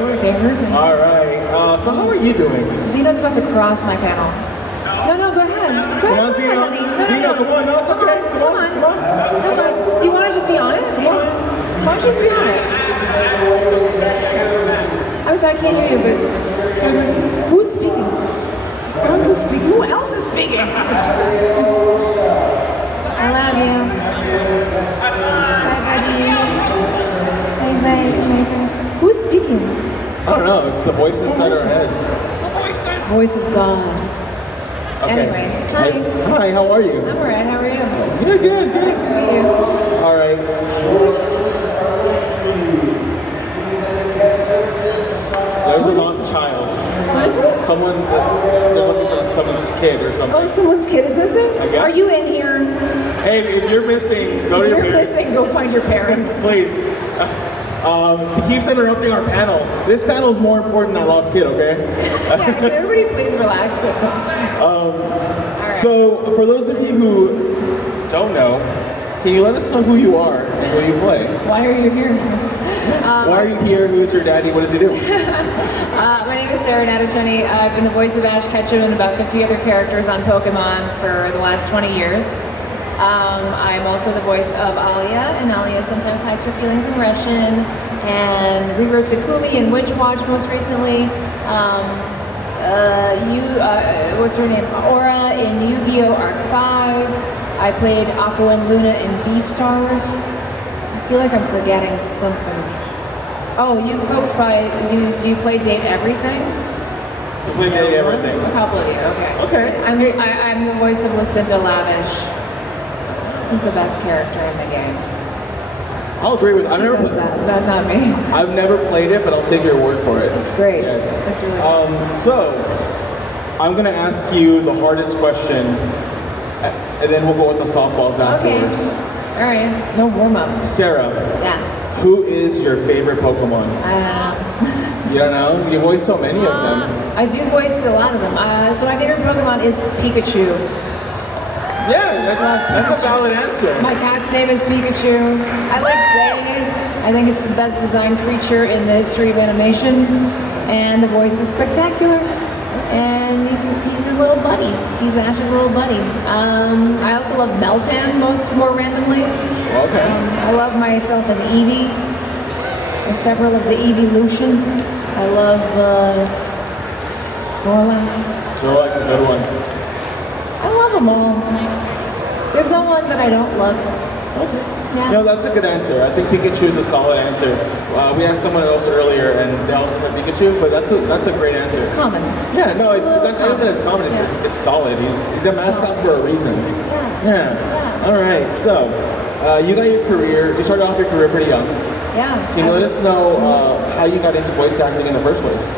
at work, they heard me. All right. So how are you doing? Zeno's about to cross my panel. No, go ahead. Come on, Zeno. Zeno, come on. No, it's okay. Come on. Do you want to just be on it? Come on. Why don't you just be on it? I'm sorry, I can't hear you, but who's speaking? Who else is speaking? Who else is speaking? I love you. Bye, buddy. Who's speaking? I don't know. It's the voice inside our heads. Voice of God. Okay. Anyway, hi. Hi, how are you? I'm alright, how are you? Good. Nice to meet you. All right. There's a lost child. What is it? They're looking for someone's kid or something. Oh, someone's kid is missing? I guess. Are you in here? Hey, if you're missing, go to your parents. If you're missing, go find your parents. Please. He keeps interrupting our panel. This panel is more important than our lost kid, okay? Yeah, can everybody please relax? So, for those of you who don't know, can you let us know who you are and who you play? Why are you here? Why are you here? Who is your daddy? What does he do? My name is Sarah Natochenny. I've been the voice of Ash Ketchum and about 50 other characters on Pokémon for the last 20 years. I'm also the voice of Alia, and Alia sometimes hides her feelings in Russian, and rewrote Takumi in Winx Watch most recently. What's her name? Aura in Yu-Gi-Oh! Arc 5. I played Aqua and Luna in Beastars. I feel like I'm forgetting something. Oh, you folks do you play Date Everything? You play Date Everything. A couple of you, okay. Okay. I'm the voice of Lucinda Lavish. He's the best character in the game. I'll agree with. She says that, not me. I've never played it, but I'll take your word for it. It's great. Yes. It's really good. So, I'm gonna ask you the hardest question, and then we'll go with the softballs afterwards. Okay. All right. No warm up. Sarah. Yeah. Who is your favorite Pokemon? You don't know? You voice so many of them. I do voice a lot of them. So my favorite Pokemon is Pikachu. Yeah, that's a valid answer. My cat's name is Pikachu. I like saying it. I think it's the best designed creature in the history of animation. And the voice is spectacular. And he's a little buddy. He's Ash's little buddy. I also love Meltan more randomly. Okay. I love myself an Eevee. And several of the Eeveelutions. I love Snorlax. Snorlax is a good one. I love them all. There's no one that I don't love. Yeah. No, that's a good answer. I think Pikachu is a solid answer. We asked someone else earlier, and they also said Pikachu, but that's a great answer. Common. Yeah, no, I don't think it's common. It's solid. He's a mascot for a reason. Yeah. All right. So, you got your career. You started off your career pretty young. Yeah. Can you let us know how you got into voice acting in the first place?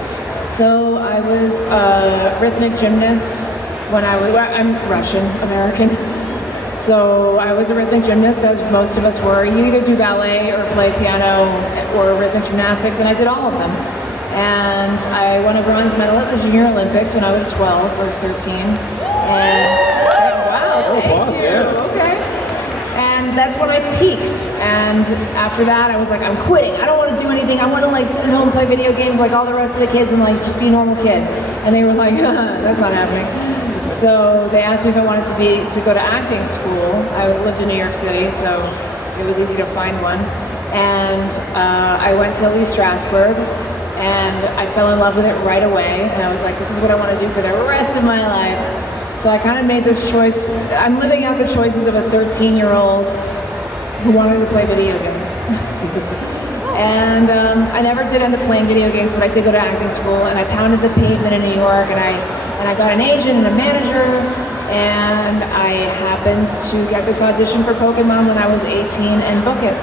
So I was a rhythmic gymnast when I'm Russian American. So I was a rhythmic gymnast, as most of us were. You either do ballet or play piano or rhythmic gymnastics, and I did all of them. And I won a bronze medal at the Junior Olympics when I was 12 or 13. And wow, thank you. Yeah. Okay. And that's when I peaked. And after that, I was like, I'm quitting. I don't want to do anything. I want to like sit at home and play video games like all the rest of the kids and like just be a normal kid. And they were like, that's not happening. So they asked me if I wanted to go to acting school. I lived in New York City, so it was easy to find one. And I went to Lee Strasberg, and I fell in love with it right away. And I was like, this is what I want to do for the rest of my life. So I kind of made this choice. I'm living out the choices of a 13-year-old who wanted to play video games. And I never did end up playing video games, but I did go to acting school, and I pounded the pavement in New York, and I got an agent and a manager, and I happened to get this audition for Pokémon when I was 18 and book it.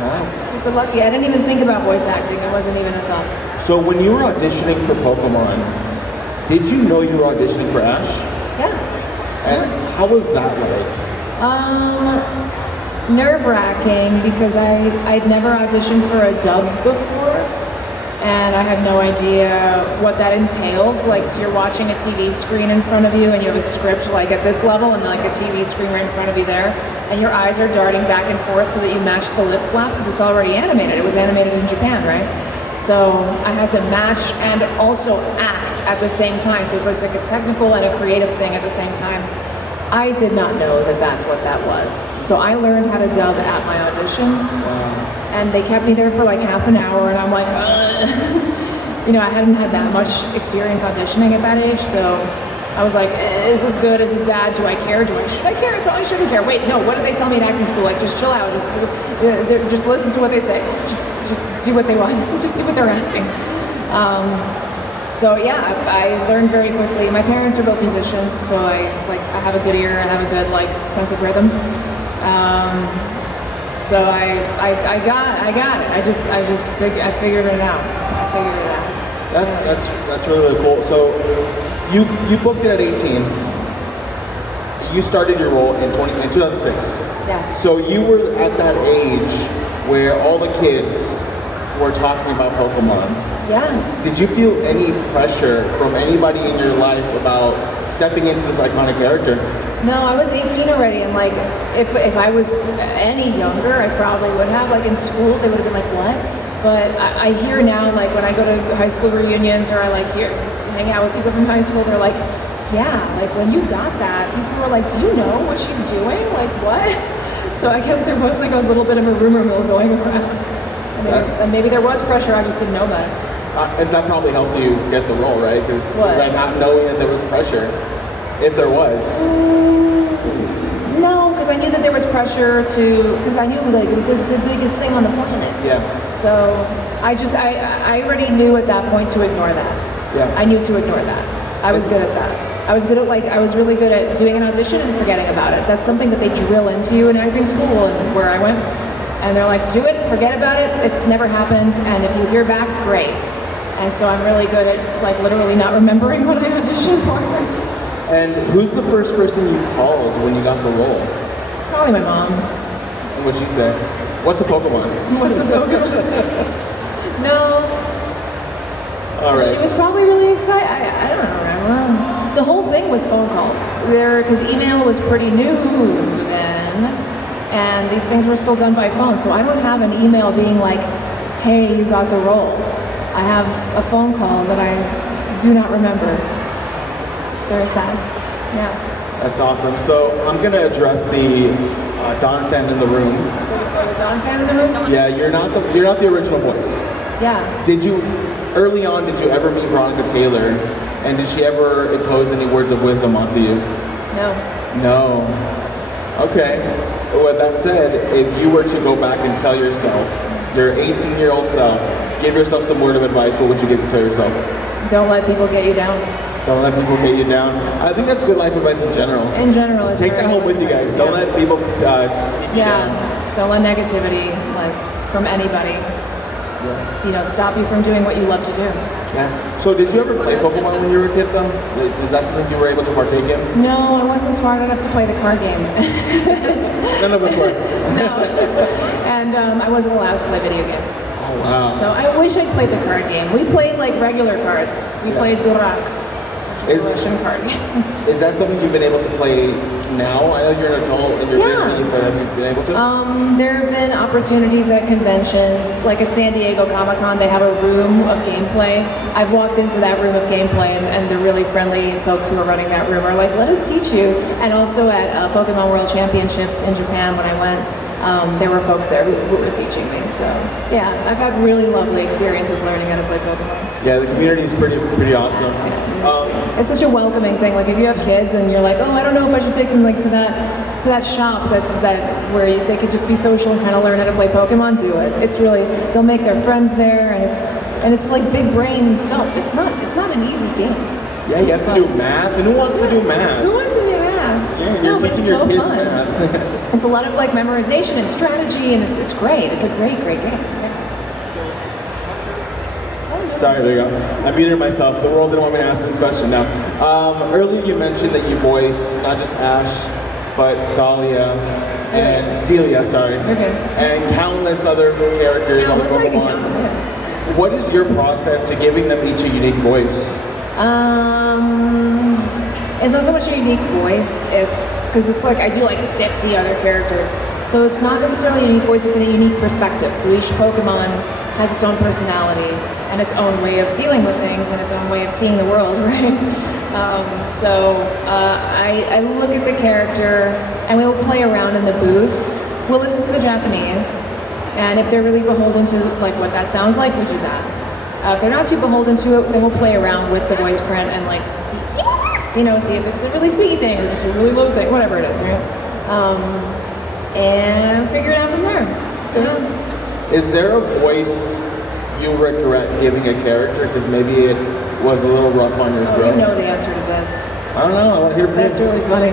Wow. Super lucky. I didn't even think about voice acting. It wasn't even a thought. So when you were auditioning for Pokémon, did you know you were auditioning for Ash? Yeah. And how was that like? Nerve-wracking because I'd never auditioned for a dub before, and I had no idea what that entails. Like, you're watching a TV screen in front of you and you have a script like at this level and like a TV screen right in front of you there, and your eyes are darting back and forth so that you match the lip flap because it's already animated. It was animated in Japan, right? So I had to match and also act at the same time. So it's like a technical and a creative thing at the same time. I did not know that that's what that was. So I learned how to dub at my audition. And they kept me there for like half an hour, and I'm like, you know, I hadn't had that much experience auditioning at that age, so I was like, is this good? Is this bad? Do I care? Should I care? I probably shouldn't care. Wait, no, what did they tell me in acting school? Like, just chill out. Just listen to what they say. Just do what they want. Just do what they're asking. So yeah, I learned very quickly. My parents are both musicians, so I have a good ear. I have a good sense of rhythm. So I got it. I figured it out. That's really cool. So you booked it at 18. You started your role in 2006. Yes. So you were at that age where all the kids were talking about Pokemon. Yeah. Did you feel any pressure from anybody in your life about stepping into this iconic character? No, I was 18 already, and if I was any younger, I probably would have. In school, they would have been like, what? But I hear now, when I go to high school reunions or I hang out with people from high school, they're like, yeah, when you got that, people were like, do you know what she's doing? What? So I guess there was a little bit of a rumor mill going around. And maybe there was pressure, I just didn't know about it. And that probably helped you get the role, right? Because by not knowing that there was pressure, if there was. No, because I knew that there was pressure because I knew it was the biggest thing on the planet. Yeah. So I already knew at that point to ignore that. Yeah. I knew to ignore that. I was good at that. I was really good at doing an audition and forgetting about it. That's something that they drill into you in acting school and where I went. And they're like, do it, forget about it, it never happened, and if you hear back, great. And so I'm really good at literally not remembering what I auditioned for. And who's the first person you called when you got the role? Probably my mom. And what'd she say? What's a Pokemon? What's a Pokemon? No. All right. She was probably really excited. I don't remember. The whole thing was phone calls. Because email was pretty new then. And these things were still done by phone, so I don't have an email being like, hey, you got the role. I have a phone call that I do not remember. It's very sad. Yeah. That's awesome. So I'm going to address the Dawn fan in the room. The Dawn fan in the room? Yeah, you're not the original voice. Yeah. Early on, did you ever meet Veronica Taylor? And did she ever impose any words of wisdom onto you? No. Okay, with that said, if you were to go back and tell yourself, your 18-year-old self, give yourself some word of advice, what would you tell yourself? Don't let people get you down. Don't let people get you down. I think that's good life advice in general. In general, it's take that home with you guys. Don't let people keep you down. Don't let negativity, from anybody, stop you from doing what you love to do. Yeah. So did you ever play Pokemon when you were a kid, though? Is that something you were able to partake in? No, I wasn't smart enough to play the card game. None of us were. No. And I wasn't allowed to play video games. Oh, wow. So I wish I'd played the card game. We played regular cards. We played Durak, which is a Russian card game. Is that something you've been able to play now? I know you're an adult and you're busy, but have you been able to? There have been opportunities at conventions, like at San Diego Comic-Con, they have a room of gameplay. I've walked into that room of gameplay and the really friendly folks who are running that room are like, let us teach you. And also at Pokemon World Championships in Japan when I went, there were folks there who were teaching me. So yeah, I've had really lovely experiences learning how to play Pokemon. Yeah, the community is pretty awesome. It's such a welcoming thing. If you have kids and you're like, oh, I don't know if I should take them to that shop that where they could just be social and kind of learn how to play Pokemon, do it. It's really, they'll make their friends there, and it's big brain stuff. It's not an easy game. Yeah, you have to do math, and who wants to do math? Who wants to do math? Yeah, you're teaching your kids math. It's a lot of memorization and strategy, and it's great. It's a great game. Yeah. Sorry, there you go. I muted myself. The world didn't want me to ask this question now. Earlier you mentioned that you voice not just Ash, but Delia and Delia, sorry. Okay. And countless other characters on Pokemon. What is your process to giving them each a unique voice? It's not so much a unique voice. It's because I do 50 other characters. So it's not necessarily a unique voice, it's a unique perspective. So each Pokemon has its own personality and its own way of dealing with things and its own way of seeing the world, right? I look at the character and we'll play around in the booth. We'll listen to the Japanese, and if they're really beholden to like what that sounds like, we'll do that. If they're not too beholden to it, then we'll play around with the voice print and like see what works, you know, see if it's a really squeaky thing or just a really low thing, whatever it is, right? And figure it out from there. Yeah. Is there a voice you regret giving a character because maybe it was a little rough on your throat? You know the answer to this. I don't know. I want to hear from you. That's really funny.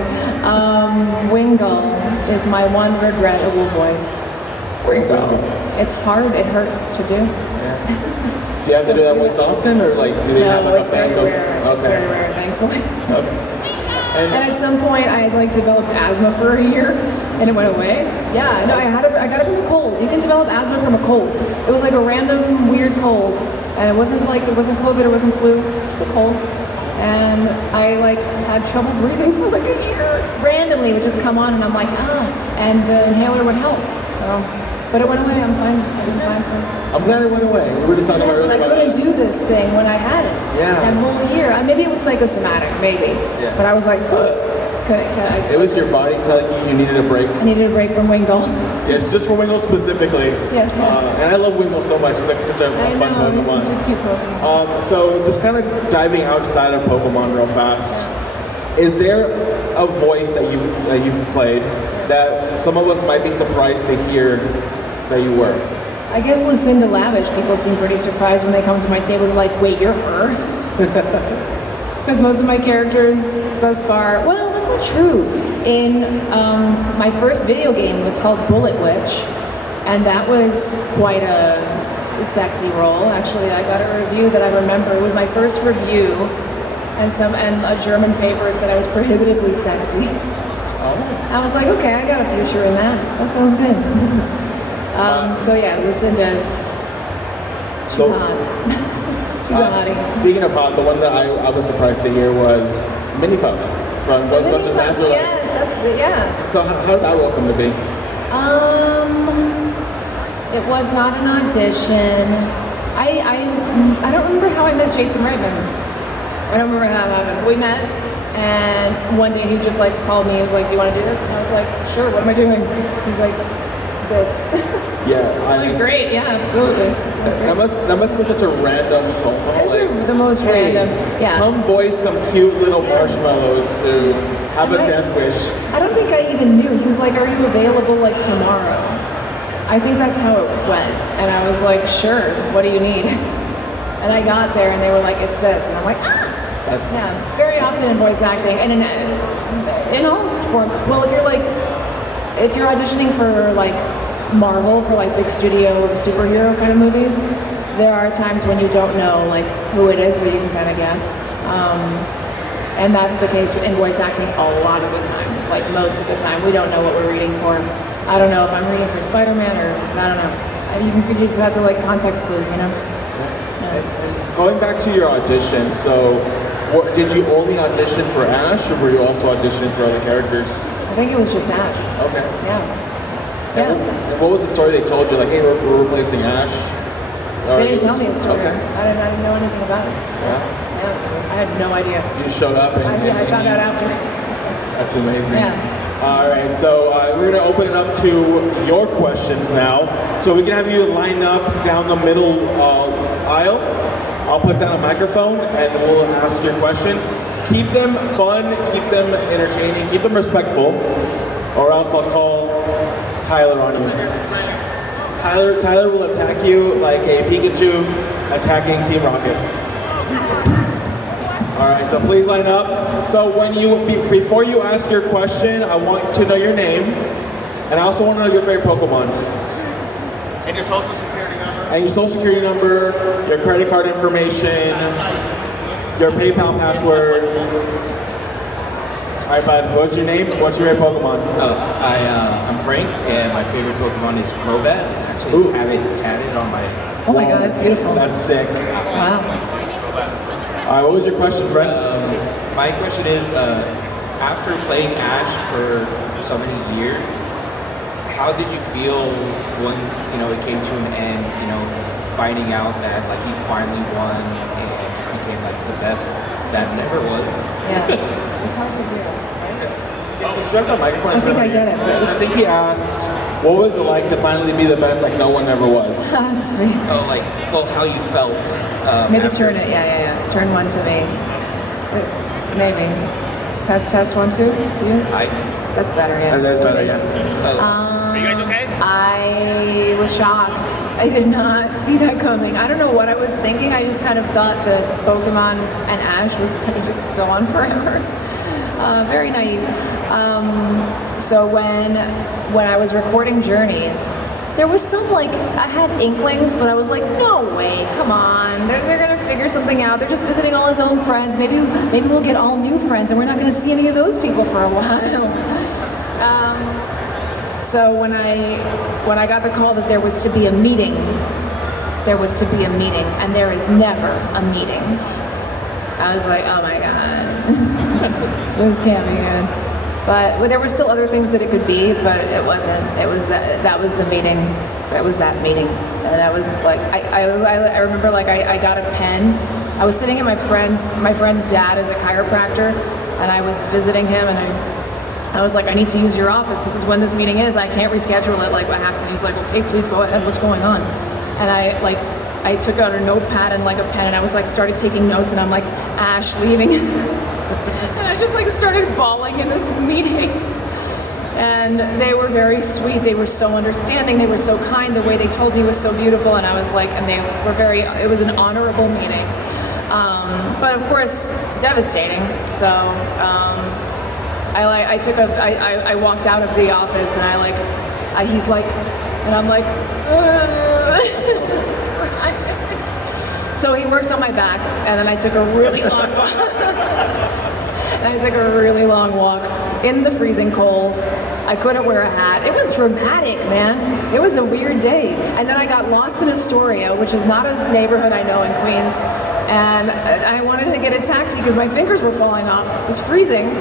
Wingull is my one regrettable voice. Wingull. It's hard. It hurts to do. Yeah. Do you have to do that voice often, or like do they have like a bank of? Rare. It's very rare, thankfully. Okay. And at some point, I like developed asthma for a year, and it went away. Yeah, no, I got it from a cold. You can develop asthma from a cold. It was like a random weird cold, and it wasn't COVID, it wasn't flu, just a cold. And I like had trouble breathing for like a year. Randomly, it would just come on, and I'm like, and the inhaler would help. So, but it went away. I'm fine. I've been fine for. I'm glad it went away. We were just talking about earlier. I couldn't do this thing when I had it. Yeah. That whole year. Maybe it was psychosomatic, maybe. Yeah. But I was like, couldn't. It was your body telling you needed a break. I needed a break from Wingull. Yes, just for Wingull specifically. Yes. And I love Wingull so much. It's like such a fun Pokemon. He's such a cute Pokemon. So just kind of diving outside of Pokemon real fast. Is there a voice that you've played that some of us might be surprised to hear that you were? I guess Lucinda Lavish, people seem pretty surprised when they come to my table. They're like, wait, you're her? Because most of my characters thus far, well, that's not true. In my first video game was called Bullet Witch, and that was quite a sexy role. Actually, I got a review that I remember. It was my first review, and a German paper said I was prohibitively sexy. Oh. I was like, okay, I got a future in that. That sounds good. So yeah, Lucinda's, she's hot. She's a hottie. Speaking of hot, the one that I was surprised to hear was Mini Puffs from Ghostbusters Afterlife. Yes, that's yeah. So how did that role come to be? It was not an audition. I don't remember how I met Jason Reitman. I don't remember how that happened. We met, and one day he just like called me. He was like, "Do you want to do this?" And I was like, "Sure. What am I doing?" He's like, "This." Yeah, I'm like, great. Yeah, absolutely. That must have been such a random phone call. It's like, the most random. Yeah. Come voice some cute little marshmallows to have a death wish. I don't think I even knew. He was like, "Are you available like tomorrow?" I think that's how it went, and I was like, "Sure. What do you need?" And I got there, and they were like, "It's this," and I'm like, "Ah." That's very often in voice acting and in all form. Well, if you're auditioning for like Marvel, for like big studio superhero kind of movies, there are times when you don't know like who it is, but you can kind of guess. And that's the case in voice acting a lot of the time. Like most of the time, we don't know what we're reading for. I don't know if I'm reading for Spider-Man or I don't know. You just have to like context clues, you know. And going back to your audition, so did you only audition for Ash, or were you also auditioning for other characters? I think it was just Ash. Okay. Yeah. And what was the story they told you? Like, hey, we're replacing Ash? They didn't tell me a story. Okay. I didn't know anything about it. Yeah? I had no idea. You showed up and I found out after. That's amazing. Yeah. All right, so we're going to open it up to your questions now. So we can have you line up down the middle aisle. I'll put down a microphone and we'll ask your questions. Keep them fun, keep them entertaining, keep them respectful, or else I'll call Tyler on you. Tyler will attack you like a Pikachu attacking Team Rocket. All right, so please line up. So before you ask your question, I want to know your name, and I also want to know your favorite Pokemon. And your social security number. And your social security number, your credit card information, your PayPal password. All right, bud, what's your name? What's your favorite Pokemon? I'm Frank, and my favorite Pokemon is Crobat. I actually have it tatted on my... Oh my god, that's beautiful. That's sick. Wow. All right, what was your question, friend? My question is, after playing Ash for so many years, how did you feel once it came to an end? Finding out that like he finally won and just became like the best that never was. Yeah, it's hard to hear. Should I have the microphone? I think I get it. I think he asked, what was it like to finally be the best like no one ever was? That's sweet. Oh, how you felt. Maybe after. turn it, yeah. Turn one to me. Maybe. Test, 1, 2. You? That's better, yeah. That's better, yeah. Are you guys okay? I was shocked. I did not see that coming. I don't know what I was thinking. I just kind of thought that Pokemon and Ash was going to just go on forever. Very naive. So when I was recording Journeys, there was some I had inklings, but I was like, no way, come on. They're gonna figure something out. They're just visiting all his own friends. Maybe we'll get all new friends and we're not gonna see any of those people for a while. So when I got the call that there was to be a meeting, and there is never a meeting. I was like, oh my God, this can't be good. But there were still other things that it could be, but it wasn't. It was that was the meeting. That was that meeting. And that was like, I remember I got a pen. I was sitting at my friend's dad is a chiropractor, and I was visiting him, and I was like, I need to use your office. This is when this meeting is. I can't reschedule it. I have to. And he's like, okay, please go ahead. What's going on? And I took out a notepad and a pen, and I was started taking notes, and I'm like, Ash leaving. And I just started bawling in this meeting. And they were very sweet. They were so understanding. They were so kind. The way they told me was so beautiful. And I was and they were it was an honorable meeting. But of course, devastating. So I walked out of the office and he's like, and I'm like, So he worked on my back, and then I took a really long walk. In the freezing cold. I couldn't wear a hat. It was dramatic, man. It was a weird day. And then I got lost in Astoria, which is not a neighborhood I know in Queens. And I wanted to get a taxi because my fingers were falling off. It was freezing.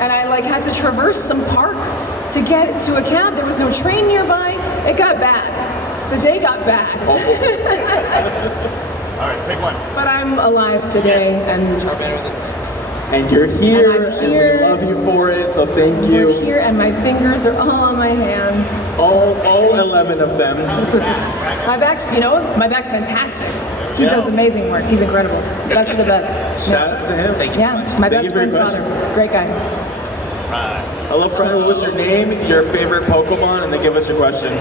And I had to traverse some park to get to a cab. There was no train nearby. It got bad. The day got bad. All right, pick one. But I'm alive today, and you're here, and we love you for it, so thank you. We're here, and my fingers are all on my hands. All 11 of them. My back's fantastic. He does amazing work. He's incredible. Best of the best. Shout out to him. Thank you so much. My best friend's father. Great guy. Hello, friend. What was your name, your favorite Pokemon, and then give us your question.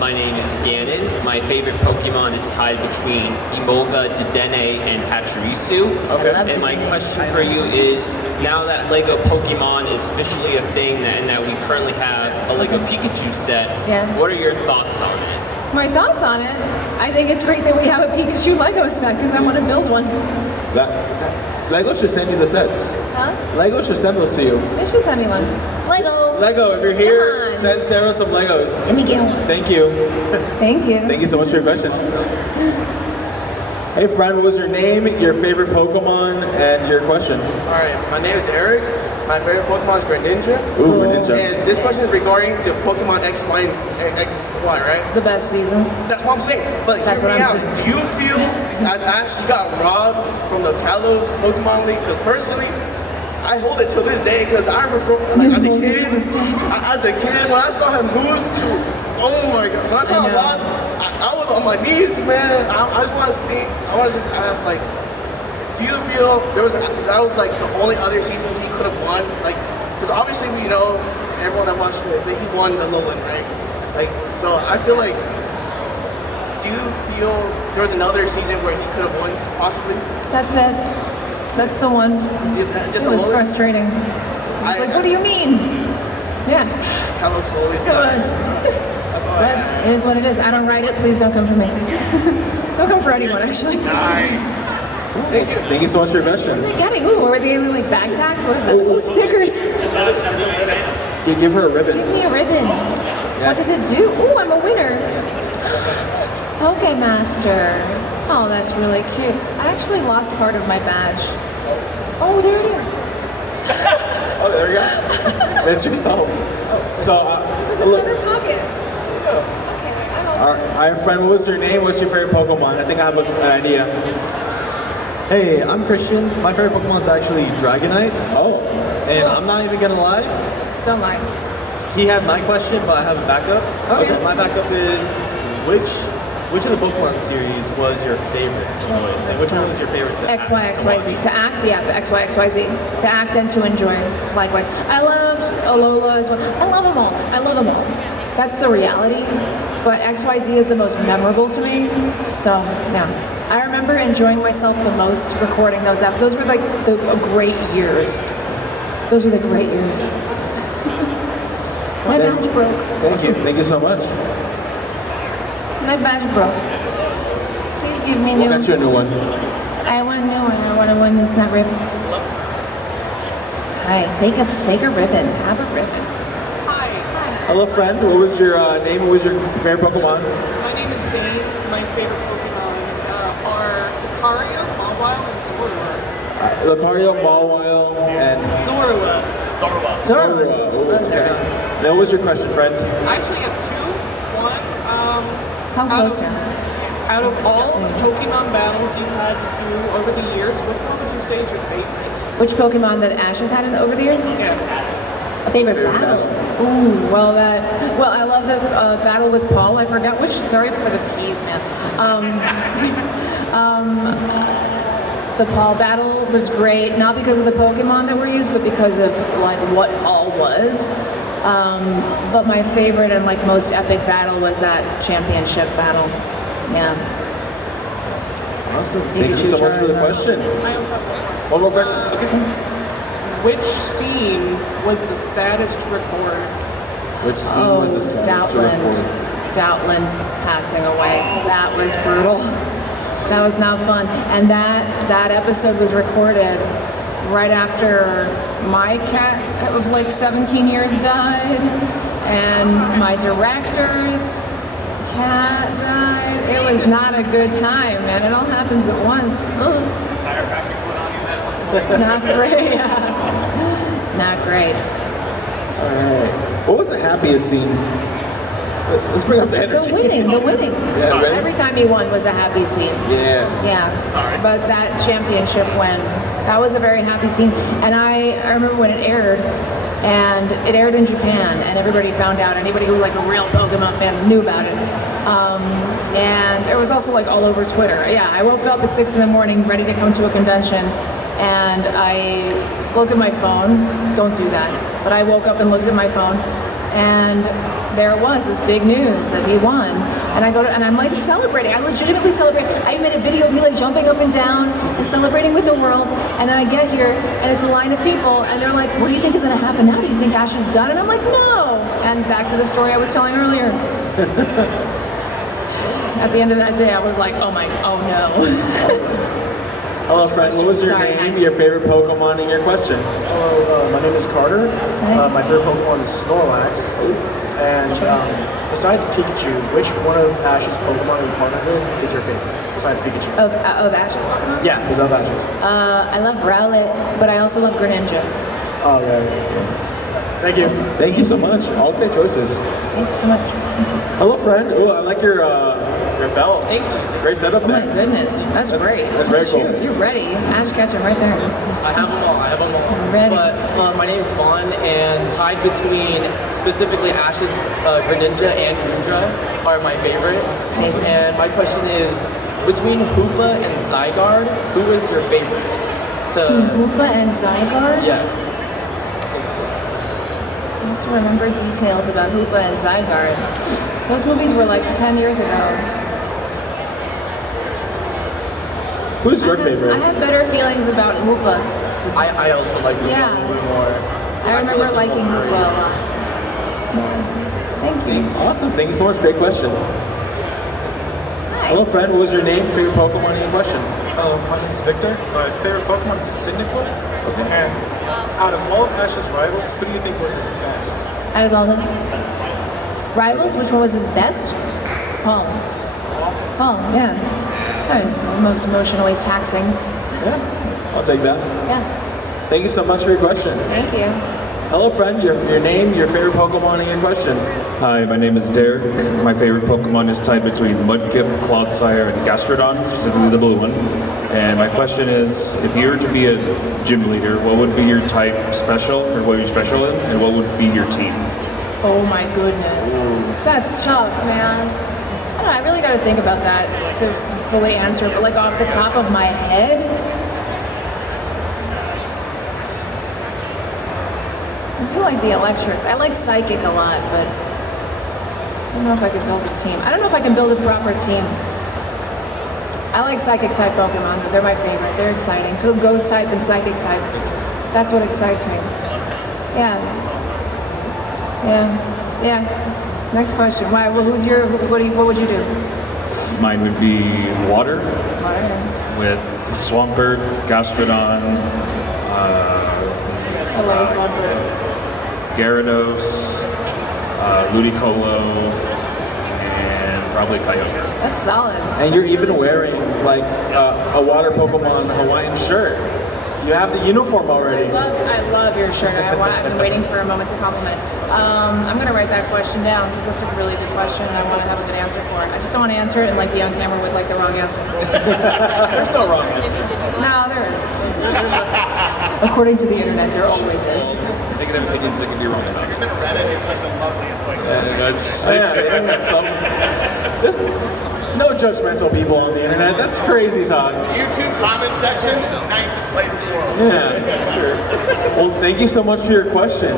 My name is Ganon. My favorite Pokemon is tied between Emolga, Dedenne, and Pachirisu. Okay. And my question for you is, now that Lego Pokemon is officially a thing and that we currently have a Lego Pikachu set, what are your thoughts on it? My thoughts on it? I think it's great that we have a Pikachu Lego set because I want to build one. Lego should send you the sets. Huh? Lego should send those to you. They should send me one. Lego, if you're here, send Sarah some Legos. Let me get one. Thank you. Thank you. Thank you so much for your question. Hey friend, what was your name, your favorite Pokemon, and your question? Alright, my name is Eric. My favorite Pokemon is Greninja. Ooh, Greninja. And this question is regarding to Pokemon X, Y, right? The best seasons. That's what I'm saying. But That's hear what me I'm out. saying. Do you feel as Ash you got robbed from the Kalos Pokemon League? Because personally, I hold it till this day because I remember as a kid when I saw him lose to, oh my god, when I saw him lost, I was on my knees, man. I just want to just ask, do you feel that was the only other season he could have won? Because obviously we know, everyone that watched it, that he won the Alolan, right? So I feel do you feel there was another season where he could have won, possibly? That's it. That's the one. Just it was frustrating. I was what do you mean? Yeah. Kalos will always good. That's all But it is what it is. I don't write it. Please don't come for me. Don't come for anyone, actually. Nice. Thank you. Thank you so much for your question. What are they getting? Ooh, are they bag tags? What is that? Ooh, stickers. Yeah, give her a ribbon. Give me a ribbon. Yes. What does it do? Ooh, I'm a winner. Pokemasters. Oh, that's really cute. I actually lost part of my badge. Oh, there it is. Oh, there we go. Mystery solved. So was in another pocket. Okay, I'm all All right, friend, what was your name? What's your favorite Pokemon? I think I have an idea. Hey, I'm Christian. My favorite Pokemon is actually Dragonite. Oh. And I'm not even gonna lie. Don't lie. He had my question, but I have a backup. Okay. My backup is which of the Pokemon series was your favorite to voice? And which one was your favorite to act? XYXYZ. To act, yeah, the XYXYZ. To act and to enjoy, likewise. I loved Alola as well. I love them all. I love them all. That's the reality. But XYZ is the most memorable to me. So, yeah. I remember enjoying myself the most recording those episodes. Those were like the great years. Those were the great years. My badge broke. Thank you. Thank you so much. My badge broke. Please give me a new We'll one. get you a new one. I want a new one. I want a one that's not ripped. Hi, take a ribbon. Have a ribbon. Hello, friend. What was your name? What was your favorite Pokemon? My name is Zane. My favorite Pokemon are Lucario, Mawile, and Zorua. Lucario, Mawile, and Zorua. Zorua. Oh, okay. Now, what was your question, friend? I actually have two. One, Come closer. out of all the Pokemon battles you had to do over the years, which one would you say is your favorite? Which Pokemon that Ash has had over the years? Yeah. A favorite battle? Ooh, well I love the battle with Paul. I forgot which. Sorry for the peas, man. The Paul battle was great, not because of the Pokemon that were used, but because of like what Paul was. But my favorite and like most epic battle was that championship battle. Yeah. Awesome. Thank you so much for the question. I also have One more question. Which scene was the saddest to record? Which scene was the saddest to record? Stoutland passing away. That was brutal. That was not fun. And that episode was recorded right after my cat of like 17 years died, and my director's cat died. It was not a good time, man. It all happens at once. Ugh. Not great. Not great. Alright. What was the happiest scene? Let's bring up the energy. The winning. Yeah, ready? Every time he won was a happy scene. Yeah. Yeah. But that championship win, that was a very happy scene. And I remember when it aired, and it aired in Japan, and everybody found out. Anybody who was like a real Pokemon fan knew about it. And it was also like all over Twitter. Yeah, I woke up at 6 in the morning ready to come to a convention, and I looked at my phone. Don't do that. But I woke up and looked at my phone, and there it was, this big news that he won. And and I'm like celebrating. I legitimately celebrate. I made a video of me like jumping up and down and celebrating with the world. And then I get here, and it's a line of people, and they're like, what do you think is gonna happen now? Do you think Ash is done? And I'm like, no. And back to the story I was telling earlier. At the end of that day, I was like, oh no. Hello, friend. What was your name, your favorite Pokemon, and your question? Hello, my name is Carter. My favorite Pokemon is Snorlax. And besides Pikachu, which one of Ash's Pokemon you partnered with is your favorite? Besides Pikachu. Of Ash's Pokemon? Yeah, because of Ash's. I love Rowlet, but I also love Greninja. Oh, yeah. Thank you. Thank you so much. All great choices. Thank you so much. Hello, friend. Oh, I like your belt. Thank you. Great setup Oh there. my goodness, that's great. That's very cool. You're ready. Ash Ketchum right there. I have them all. Ready. But my name is Vaughn, and tied between specifically Ash's Greninja and Grudra are my favorite. Amazing. And my question is, between Hoopa and Zygarde, who is your favorite? Between Hoopa and Zygarde? Yes. I just remember details about Hoopa and Zygarde. Those movies were like 10 years ago. Who's your favorite? I have better feelings about Hoopa. I also like Hoopa Yeah. a little bit more. I remember liking Hoopa a lot. Yeah. Thank you. Awesome. Thank you so much. Great question. Hi. Hello, friend. What was your name, favorite Pokemon, and your question? My name is Victor. My favorite Pokemon is Cyndaquil. And out of all of Ash's rivals, who do you think was his best? Out of all the rivals, which one was his best? Paul. Paul, yeah. That was the most emotionally taxing. Yeah, I'll take that. Yeah. Thank you so much for your question. Thank you. Hello, friend. Your name, your favorite Pokemon, and your question. Hi, my name is Derek. My favorite Pokemon is tied between Mudkip, Clodsire, and Gastrodon, specifically the blue one. And my question is, if you were to be a gym leader, what would be your type special, or what you're special in, and what would be your team? Oh my goodness. That's tough, man. I don't know, I really gotta think about that to fully answer, but like off the top of my head, I do like the electrics. I like psychic a lot, but I don't know if I could build a team. I don't know if I can build a proper team. I like psychic type Pokemon, but they're my favorite. They're exciting. Ghost type and psychic type. That's what excites me. Yeah. Next question. Why? Well, who's your? What would you do? Mine would be water, Water. with Swampert, Gastrodon, I love Swampert. Gyarados, Ludicolo, and probably Kyogre. That's solid. And you're That's even really wearing like a water Pokemon Hawaiian shirt. You have the uniform already. I love your shirt. I've been waiting for a moment to compliment. I'm going to write that question down because that's a really good question and I want to have a good answer for it. I just don't want to answer it and like be on camera with like the wrong answer. There's no wrong answer. No, there is. According to the internet, there always is. Negative opinions that can be wrong. You've been Reddit, it's like the loveliest place. There's no judgmental people on the internet. That's crazy talk. YouTube comment section, nicest place in the world. Yeah, sure. Well, thank you so much for your question.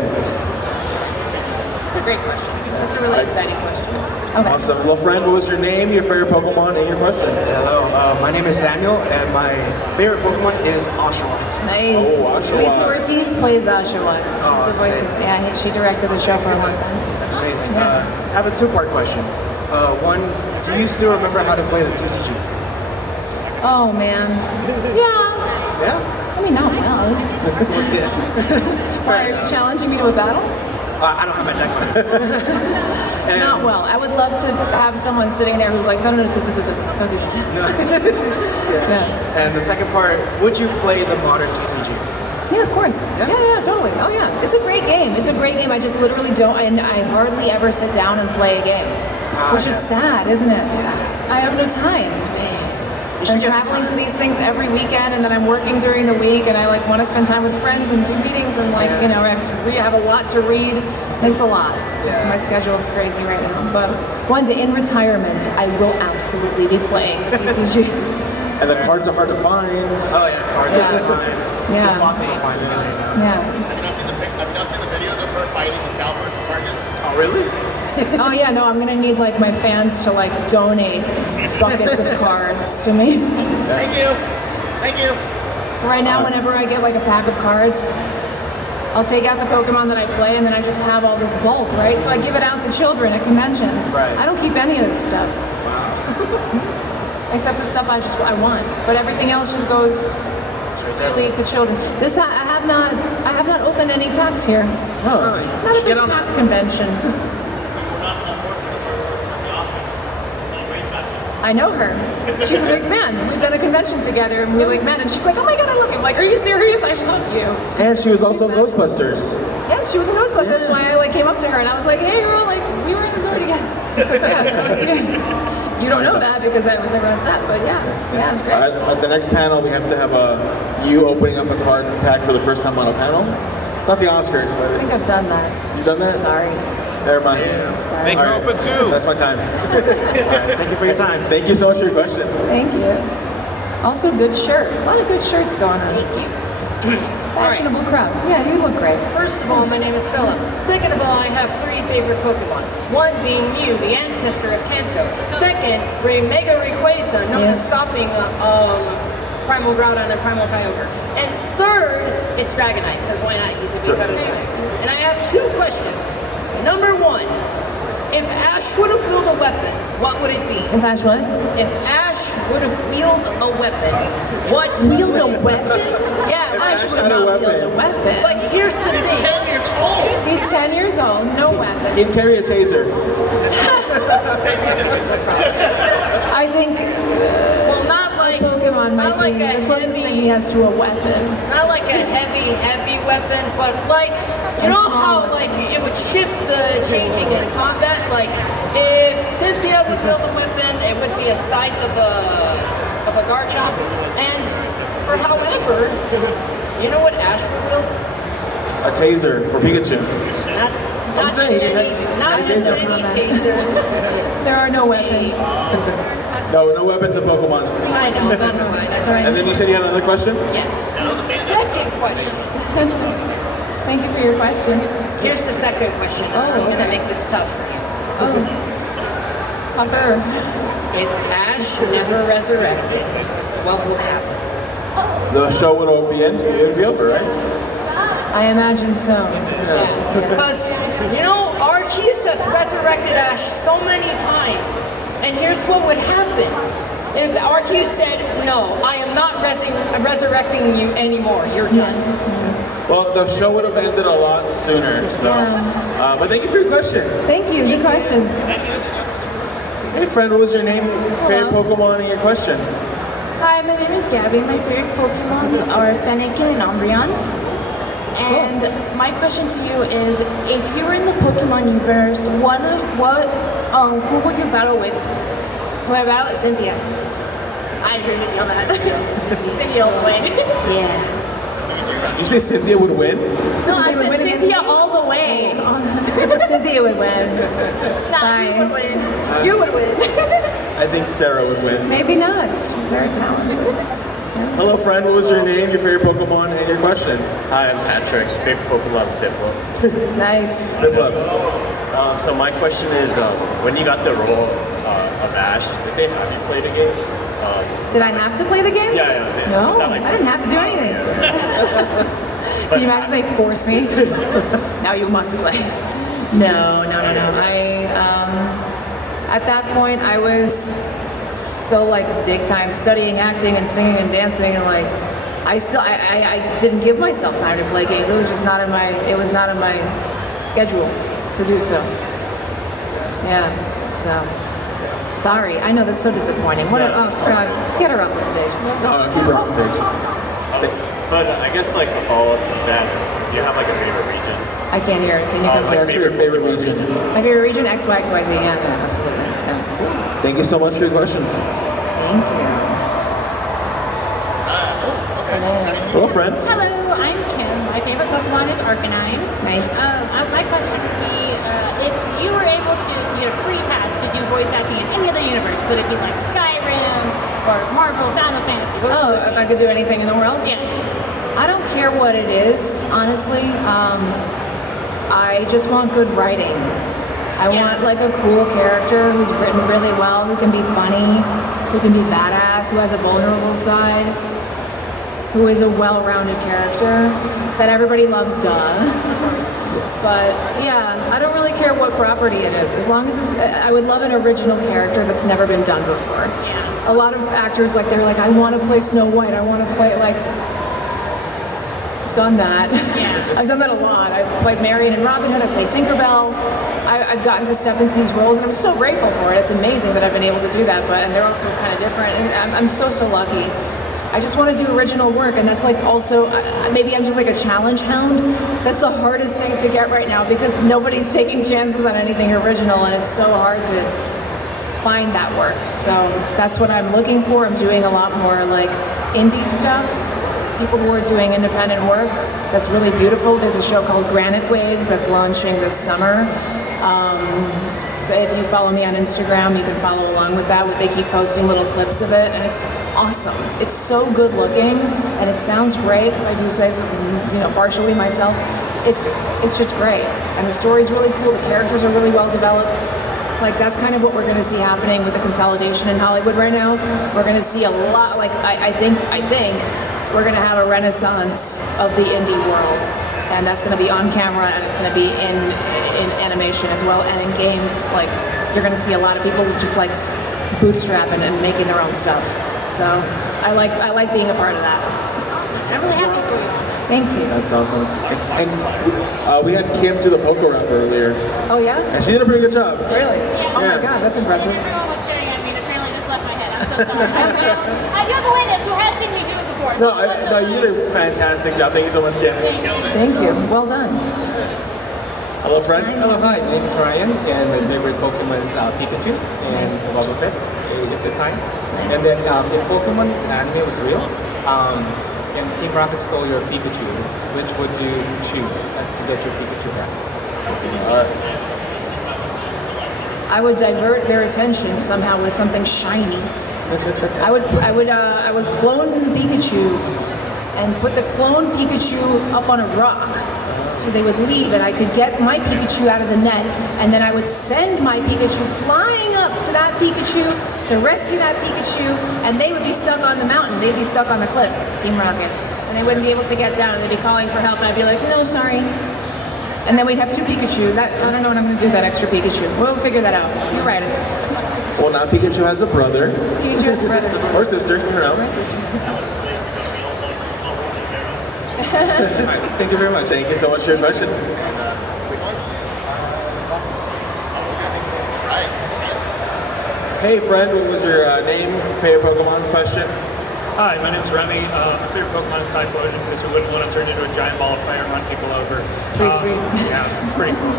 It's a great question. That's a really exciting question. Okay. Awesome. Well, friend, what was your name, your favorite Pokemon, and your question? Hello, my name is Samuel, and my favorite Pokemon is Oshawott. Nice. Oh, Oshawott. Lisa Ortiz plays Oshawott. She's the voice of, she directed the show for a long time. That's amazing. I have a two-part question. One, do you still remember how to play the TCG? Oh, man. Yeah. Yeah? I mean, not well. Yeah. Why, are you challenging me to a battle? I don't have my deck on it. Not well. I would love to have someone sitting there who's like, no, don't do that. Yeah. And the second part, would you play the modern TCG? Yeah, of course. Yeah, totally. Oh, yeah. It's a great game. It's a great game. I just literally don't, and I hardly ever sit down and play a game, which is sad, isn't it? Yeah. I have no time. I'm traveling to these things every weekend, and then I'm working during the week, and I like want to spend time with friends and do meetings, and like I have to I have a lot to read. It's a lot. So my schedule is crazy right now. But one day in retirement, I will absolutely be playing the TCG. And the cards are hard to find. Oh yeah, cards are hard to find. It's impossible to find them right now. Yeah. Have you not seen the videos of her fighting the scalpers at Target? Oh really? Oh yeah, no, I'm gonna need like my fans to like donate buckets of cards to me. Thank you. Thank you. Right now, whenever I get like a pack of cards, I'll take out the Pokemon that I play and then I just have all this bulk, right? So I give it out to children at conventions. Right. I don't keep any of this stuff. Wow. Except the stuff I want. But everything else just goes really to children. This I have not opened any packs here. Oh, Not a big pack convention. I know her. She's a big fan. We've done a convention together and we like met and she's like, oh my god, I love you. I'm like, are you serious? I love you. And she was also in Ghostbusters. Yes, she was in Ghostbusters. That's why I like came up to her and I was like, hey girl, like we were in this movie together. Yeah, it's really cute. You don't know that because I was never on set, but yeah, it's great. At the next panel, we have to have you opening up a card pack for the first time on a panel. It's not the Oscars, but I think I've done that. You done that? Sorry. Never mind. Sorry. Make her open too. That's my time. All right, thank you for your time. Thank you so much for your question. Thank you. Also, good shirt. A lot of good shirts going on. Thank you. Fashionable crowd. Yeah, you look great. First of all, my name is Philip. Second of all, I have 3 favorite Pokemon. One being Mew, the ancestor of Kanto. Second, Mega Rayquaza, known as stopping Primal Groudon and Primal Kyogre. And third, it's Dragonite, because why not? He's a big guy. And I have 2 questions. Number 1, if Ash would have wielded a weapon, what would it be? If Ash what? If Ash would have wielded a weapon, what Wield a weapon? Yeah, Ash would had have a Wield a weapon. weapon. But here's the thing. He's 10 years old, no weapon. He'd carry a taser. I think Well, not like Pokemon might like a the closest thing heavy, he has to a weapon. not like a heavy weapon, but like, you know how like it would shift the changing in combat? Like, if Cynthia would build a weapon, it would be a scythe of a Garchomp. And for however, you know what Ash would build? A taser for Pikachu. Not just any taser. There are no weapons. No weapons in Pokemon. I know, that's right, that's right. And then you said you had another question? Yes. Second question. Thank you for your question. Here's the second question. I'm gonna make this tough for you. Oh, tougher. If Ash never resurrected, what will happen? The show would be over, right? I imagine so. Because, you know, Arceus has resurrected Ash so many times. And here's what would happen. If Arceus said, no, I am not resurrecting you anymore, you're done. Well, the show would have ended a lot sooner, so. But thank you for your question. Thank you, good questions. Hey friend, what was your name, favorite Pokemon, and your question? Hi, my name is Gabby. My favorite Pokemons are Fennekin and Umbreon. And my question to you is, if you were in the Pokemon universe, who would you battle with? What about Cynthia? I agree with you on that. Cynthia all the way. Yeah. Did you say Cynthia would win? No, I said Cynthia all the way. Cynthia would win. Nah, you would win. You would win. I think Sarah would win. Maybe not. She's very talented. Hello friend, what was your name, your favorite Pokemon, and your question? Hi, I'm Patrick. Favorite Pokemon is Piplup. Nice. Piplup. So my question is, when you got the role of Ash, did they have you play the games? Did I have to play the games? Yeah. No, I didn't have to do anything. Can you imagine they force me? Now you must play. No. At that point, I was still like big time studying acting and singing and dancing, and like I didn't give myself time to play games. It was just not in my schedule to do so. Yeah, so sorry. I know that's so disappointing. Oh God, get her off the stage. No, keep her off stage. But I guess like all to that is, do you have like a favorite region? I can't hear it. Can you come What's your favorite region? My favorite region, X, Y, X, Y, Z. Yeah, absolutely. Yeah. Thank you so much for your questions. Thank you. Hello, friend. Hello, I'm Kim. My favorite Pokemon is Arcanine. Nice. My question would be, if you were able to get a free pass to do voice acting in any other universe, would it be like Skyrim or Marvel, Final Fantasy? If I could do anything in the world? Yes. I don't care what it is, honestly. I just want good writing. I want like a cool character who's written really well, who can be funny, who can be badass, who has a vulnerable side, who is a well-rounded character that everybody loves, duh. But yeah, I don't really care what property it is. As long as I would love an original character that's never been done before. A lot of actors, like, they're like, I want to play Snow White, I want to play, like, I've done that. Yeah. I've done that a lot. I've played Marion and Robin Hood, I've played Tinkerbell. I've gotten to step into these roles, and I'm so grateful for it. It's amazing that I've been able to do that, and they're also kind of different, and I'm so lucky. I just want to do original work, and that's like also, maybe I'm just like a challenge hound. That's the hardest thing to get right now, because nobody's taking chances on anything original, and it's so hard to find that work. So that's what I'm looking for. I'm doing a lot more like indie stuff. People who are doing independent work that's really beautiful. There's a show called Granite Waves that's launching this summer. So if you follow me on Instagram, you can follow along with that. They keep posting little clips of it, and it's awesome. It's so good looking, and it sounds great. If I do say so, partially myself, it's just great. And the story's really cool. The characters are really well developed. Like, that's kind of what we're going to see happening with the consolidation in Hollywood right now. We're going to see a lot. Like, I think we're going to have a renaissance of the indie world. And that's going to be on camera, and it's going to be in animation as well, and in games. Like, you're going to see a lot of people just like bootstrapping and making their own stuff. So I like being a part of that. Awesome. I'm really happy for you. Thank you. That's awesome. And we had Kim do the poker round earlier. Oh yeah? And she did a pretty good job. Really? Oh my God, that's impressive. Everyone was staring at me, and apparently just left my head out. You're the witness who has seen me do it before. No, you did a fantastic job. Thank you so much, Kim. Thank you. Well done. Hello, friend. Hello, hi. My name is Ryan, and my favorite Pokemon is Pikachu and Boba Fett. It's a time. And then, if Pokemon anime was real, and Team Rocket stole your Pikachu, which would you choose as to get your Pikachu back? I would divert their attention somehow with something shiny. I would clone Pikachu and put the clone Pikachu up on a rock so they would leave and I could get my Pikachu out of the net and then I would send my Pikachu flying up to that Pikachu to rescue that Pikachu and they would be stuck on the mountain. They'd be stuck on the cliff, Team Rocket. And they wouldn't be able to get down. They'd be calling for help and I'd be like, no, sorry. And then we'd have 2 Pikachu. I don't know what I'm going to do with that extra Pikachu. We'll figure that out. You're right. Well, now Pikachu has a brother. Pikachu has a brother. Or sister, you know. Or sister. Thank you very much. Thank you so much for your question. Hey, friend, what was your name, favorite Pokemon question? Hi, my name's Remy. My favorite Pokemon is Typhlosion because we wouldn't want to turn into a giant ball of fire and run people over. Pretty sweet. Yeah, it's pretty cool.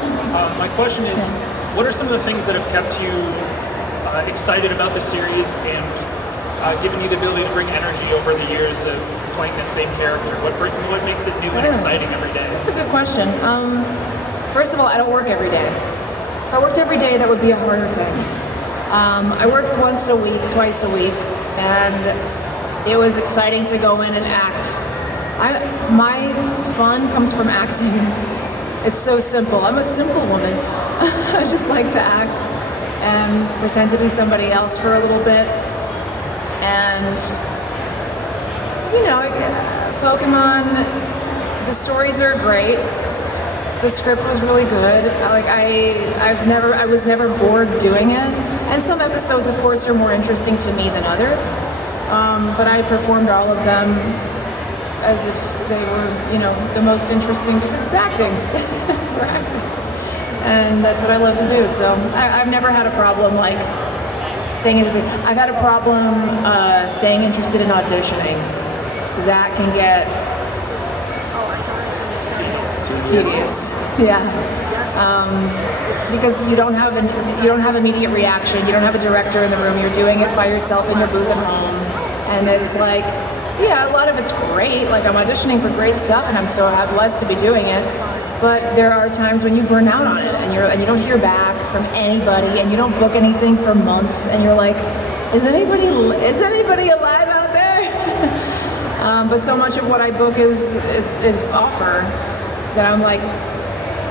My question is, what are some of the things that have kept you excited about the series and given you the ability to bring energy over the years of playing the same character? What makes it new and exciting every day? That's a good question. First of all, I don't work every day. If I worked every day, that would be a harder thing. I worked once a week, twice a week, and it was exciting to go in and act. My fun comes from acting. It's so simple. I'm a simple woman. I just like to act and pretend to be somebody else for a little bit. And, you know, Pokemon, the stories are great. The script was really good. I was never bored doing it. And some episodes, of course, are more interesting to me than others. But I performed all of them as if they were, you know, the most interesting because it's acting. We're acting. And that's what I love to do. So I've never had a problem like staying interested. I've had a problem staying interested in auditioning. That can get tedious. Yeah. Because you don't have immediate reaction. You don't have a director in the room. You're doing it by yourself in your booth at home, and it's like, yeah, a lot of it's great. Like I'm auditioning for great stuff, and I'm so blessed to be doing it. But there are times when you burn out on it, and you don't hear back from anybody, and you don't book anything for months, and you're like, is anybody alive out there? But so much of what I book is offer that I'm like,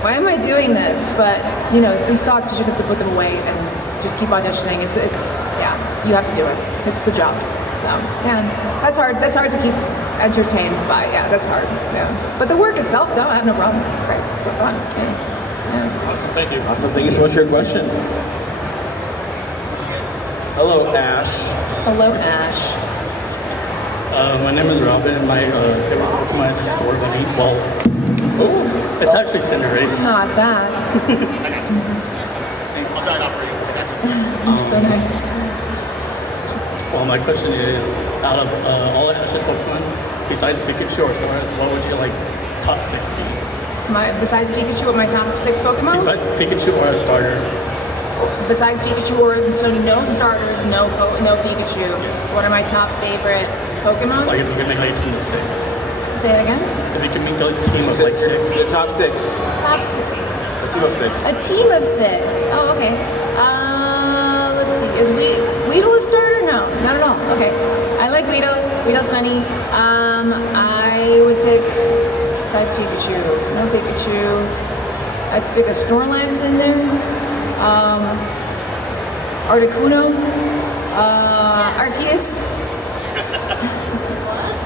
why am I doing this? But you know, these thoughts, you just have to put them away and just keep auditioning. It's yeah, you have to do it. It's the job. So yeah, that's hard. That's hard to keep entertained by. Yeah, that's hard. Yeah, but the work itself, no, I have no problem. It's great. It's so fun. Yeah. Awesome. Thank you. Awesome. Thank you so much for your question. Hello, Ash. Hello, Ash. My name is Robin. My favorite Pokemon is Scorbunny. Well, it's actually Cinderace. It's not that. You're so nice. Well, my question is, out of all of Ash's Pokemon, besides Pikachu or Stardust, what would your top 6 be? Besides Pikachu, what my top 6 Pokemon? Besides Pikachu or a starter. Besides Pikachu, so no starters, no Pikachu. What are my top favorite Pokemon? Like if you could make a team of 6. Say it again? If you could make a team of 6. The top 6. Top 6. A team of 6. A team of 6. Oh, okay. Let's see. Is Weedle a starter? No, not at all. Okay. I like Weedle. Weedle's funny. I would pick, besides Pikachu, so no Pikachu. I'd stick a Snorlax in there. Articuno. Arceus.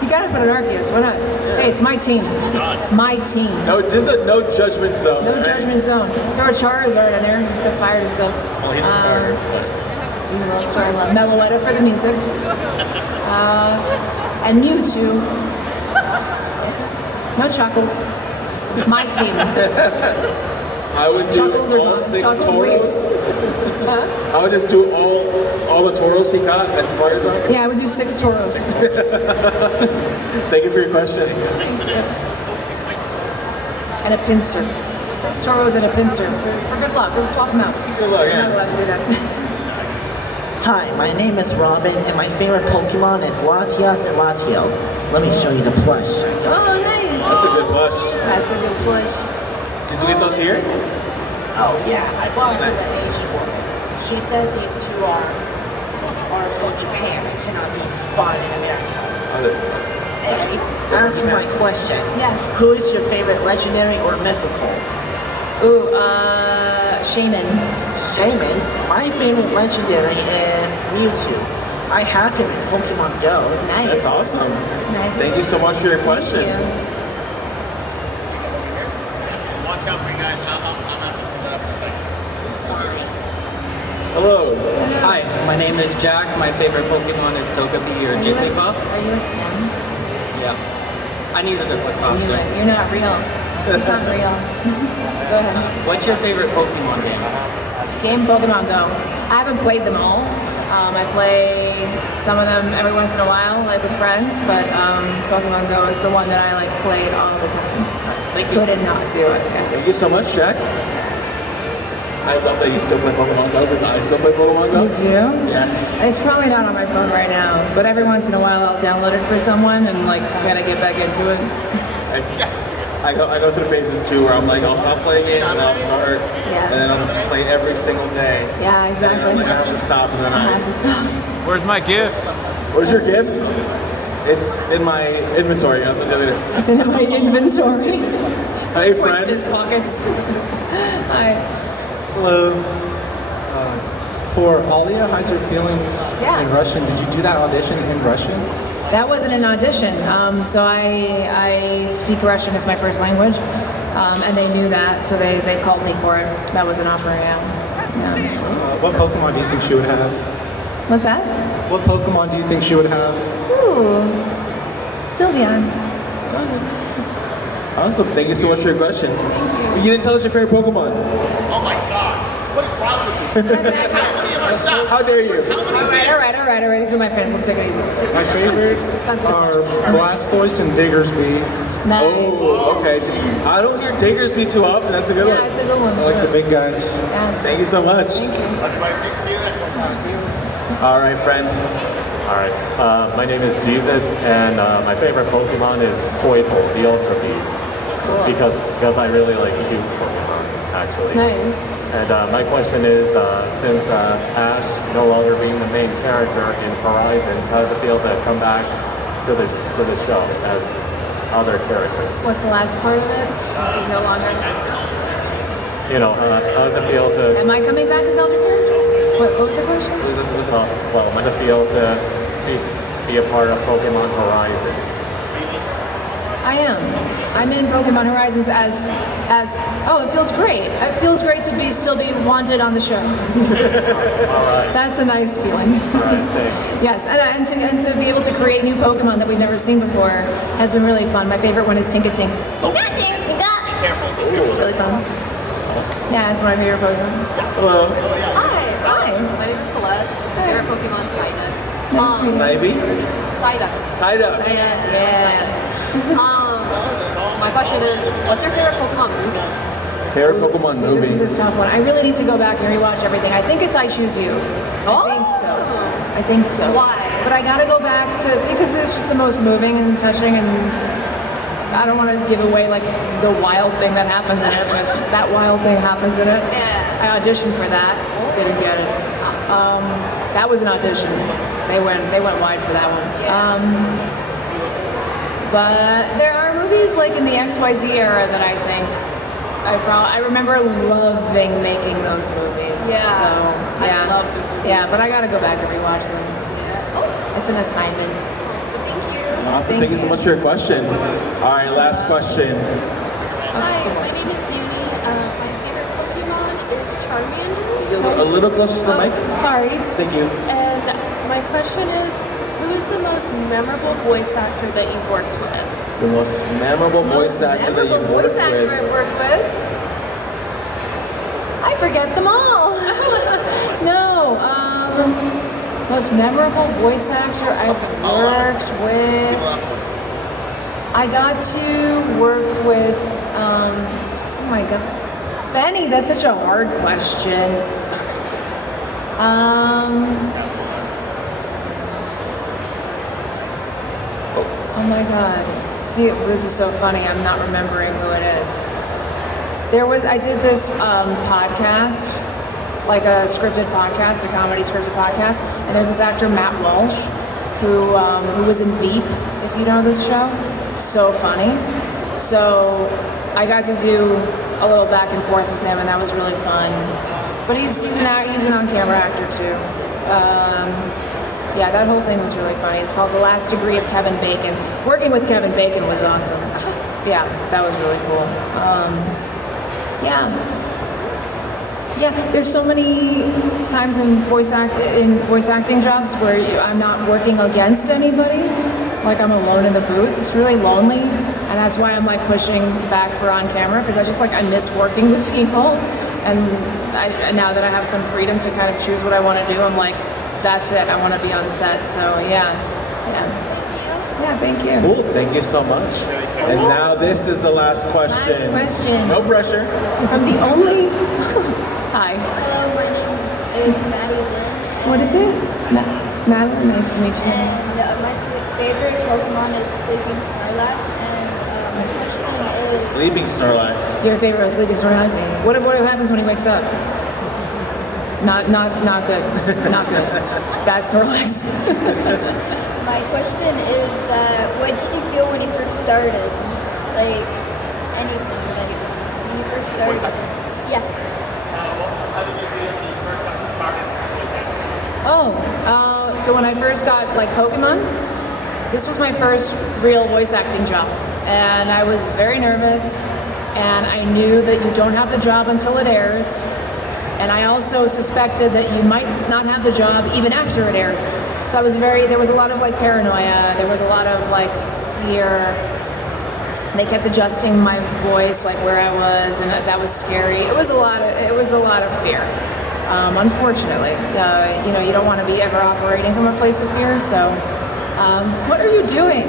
You gotta put an Arceus, why not? Hey, it's my team. It's my team. No, this is a no judgment zone. No judgment zone. Throw a Charizard in there, just a fire to still. Well, he's a starter. Let's see what else do I love. Meloetta for the music. And Mewtwo. No Chuckles. It's my team. I would do Chuckles are all gone. 6 Chuckles Tauros. leave. I would just do all the Toros he got as fires on. Yeah, I would do 6 Toros. Thank you for your question. And a pincer. 6 Toros and a pincer for good luck. We'll swap them out. Good luck, You're not allowed to do that. Hi, my name is Robin, and my favorite Pokemon is Latias and Latios. Let me show you the plush. Oh, nice. That's a good plush. That's a good plush. Did you get those here? Oh yeah, I bought it from the Asian woman. She said these two are from Japan and cannot be bought in America. Anyways, as for my question, yes. Who is your favorite legendary or mythical? Ooh, Shaman. Shaman? My favorite legendary is Mewtwo. I have him in Pokemon Go. Nice. That's awesome. Nice. Thank you so much for your question. Thank you. Watch out for you guys. I'm not going to put up for a second. Hello. Hi, my name is Jack. My favorite Pokemon is Togepi or Jigglypuff. Are you a sim? Yeah. I needed a quick costume. You're not real. It's not real. Go ahead. What's your favorite Pokemon game? Game Pokemon Go. I haven't played them all. I play some of them every once in a while, like with friends, but Pokemon Go is the one that I like played all the time. Couldn't not do it. Yeah. Thank you so much, Jack. I love that you still play Pokemon Go because I still play Pokemon Go. You do? Yes. It's probably not on my phone right now, but every once in a while I'll download it for someone and like kind of get back into it. I go through phases too where I'm like, I'll stop playing it and then I'll start, and then I'll just play every single day. Yeah, exactly. And then, like, I have to stop and then I have to stop. Where's my gift? Where's your gift? It's in my inventory. I'll send you later. It's in my inventory. Hey, friend. Oyster's pockets. Hi. Hello. For Alia Hides Her Feelings in Russian, did you do that audition in Russian? That wasn't an audition. So I speak Russian as my first language, and they knew that, so they called me for it. That was an offer, yeah. What Pokemon do you think she would have? What's that? What Pokemon do you think she would have? Ooh, Sylveon. Awesome. Thank you so much for your question. Thank you. You didn't tell us your favorite Pokemon. Oh my God. What is wrong with you? How dare you? All right. These are my fans. Let's take it easy. My favorite are Blastoise and Diggersby. Nice. Oh, okay. I don't hear Diggersby too often. That's a good one. Yeah, it's a good one. I like the big guys. Yeah. Thank you so much. Thank you. All right, friend. All right. My name is Jesus, and my favorite Pokemon is Poiple, the Ultra Beast. Cool. Because I really like cute Pokemon, actually. Nice. And my question is, since Ash no longer being the main character in Horizons, how does it feel to come back to the show as other characters? What's the last part of it? Since he's no longer. You know, how does it feel to? Am I coming back as elder characters? What was the question? Well, how does it feel to be a part of Pokemon Horizons? I am. I'm in Pokemon Horizons as oh, it feels great. It feels great to still be wanted on the show. That's a nice feeling. Yes, and to be able to create new Pokemon that we've never seen before has been really fun. My favorite one is Tinkating. It's really fun. Yeah, it's one of my favorite Pokemon. Hello. Hi. My name is Celeste. My favorite Pokemon is Psyduck. Nice to meet you. Snivy? Psyduck. Psyduck. Yeah. My question is, what's your favorite Pokemon movie? Favorite Pokemon movie? This is a tough one. I really need to go back and rewatch everything. I think it's I Choose You. I think so. Why? But I gotta go back to, because it's just the most moving and touching, and I don't want to give away like the wild thing that happens in it, but that wild thing happens in it. Yeah. I auditioned for that, didn't get it. That was an audition. They went wide for that one. But there are movies like in the XYZ era that I think I remember loving making those movies. Yeah. So yeah. I love those movies. Yeah, but I gotta go back and rewatch them. It's an assignment. Awesome. Thank you so much for your question. All right, last question. Hi, my name is Yumi. My favorite Pokemon is Charmander. A little closer to the mic. Sorry. Thank you. And my question is, who is the most memorable voice actor that you've worked with? The most memorable voice actor that you've worked I've worked with? I forget them all. most memorable voice actor I've worked with. I got to work with, oh my god. Benny, that's such a hard question. Oh my god. See, this is so funny. I'm not remembering who it is. I did this podcast, like a scripted podcast, a comedy scripted podcast, and there's this actor, Matt Walsh, who was in Veep, if you know this show. So funny. So I got to do a little back and forth with him, and that was really fun. But he's an on-camera actor too. Yeah, that whole thing was really funny. It's called The Last Degree of Kevin Bacon. Working with Kevin Bacon was awesome. Yeah, that was really cool. Yeah, there's so many times in voice acting jobs where I'm not working against anybody. Like I'm alone in the booth. It's really lonely, and that's why I'm like pushing back for on camera, because I miss working with people. And now that I have some freedom to kind of choose what I want to do, I'm like, that's it. I want to be on set. So yeah, thank you. Cool, thank you so much. And now this is the last question. Last question. No pressure. I'm the only. Hi. Hello, my name is Maddie Lynn. What is it? Madeline, nice to meet you. And my favorite Pokemon is Sleeping Snorlax. And my question is... Sleeping Snorlax. Your favorite Sleeping Snorlax? What happens when he wakes up? Not good. Not good. Bad Snorlax. My question is that what did you feel when you first started? Like anything. When you first started? Yeah. How did you feel when you first started? So when I first got like Pokemon, this was my first real voice acting job. And I was very nervous, and I knew that you don't have the job until it airs. And I also suspected that you might not have the job even after it airs. So there was a lot of like paranoia, there was a lot of like fear. They kept adjusting my voice like where I was, and that was scary. It was a lot of fear. Unfortunately, you don't want to be ever operating from a place of fear. So, what are you doing?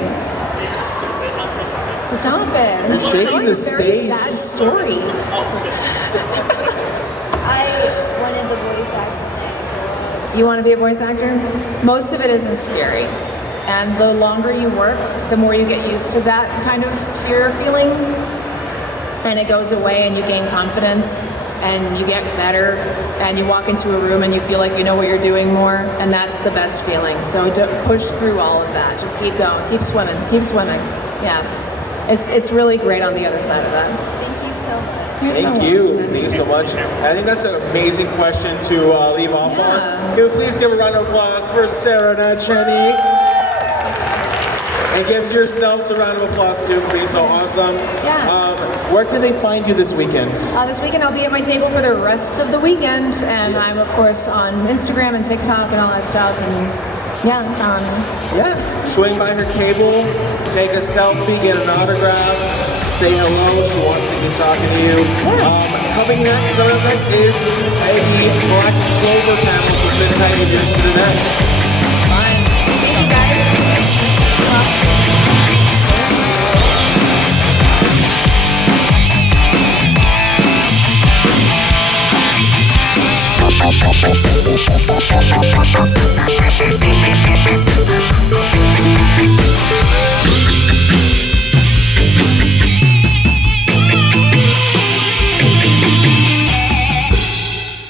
Stop it! You're shaking the stage. Very sad story. I wanted the voice acting. You want to be a voice actor? Most of it isn't scary. And the longer you work, the more you get used to that kind of fear feeling. And it goes away, and you gain confidence, and you get better, and you walk into a room and you feel like you know what you're doing more, and that's the best feeling. So don't push through all of that. Just keep going, keep swimming. Yeah. It's really great on the other side of that. Thank you so much. Thank you so much. I think that's an amazing question to leave off on. Can we please give a round of applause for Sarah Natochenny? And give yourselves a round of applause too for being so awesome. Yeah. Where can they find you this weekend? This weekend I'll be at my table for the rest of the weekend, and I'm of course on Instagram and TikTok and all that stuff. And swing by her table, take a selfie, get an autograph, say hello if she wants to keep talking to you. Coming up next is a Black Clover panel, so sit tight with your internet. Bye. Thank you guys. Well.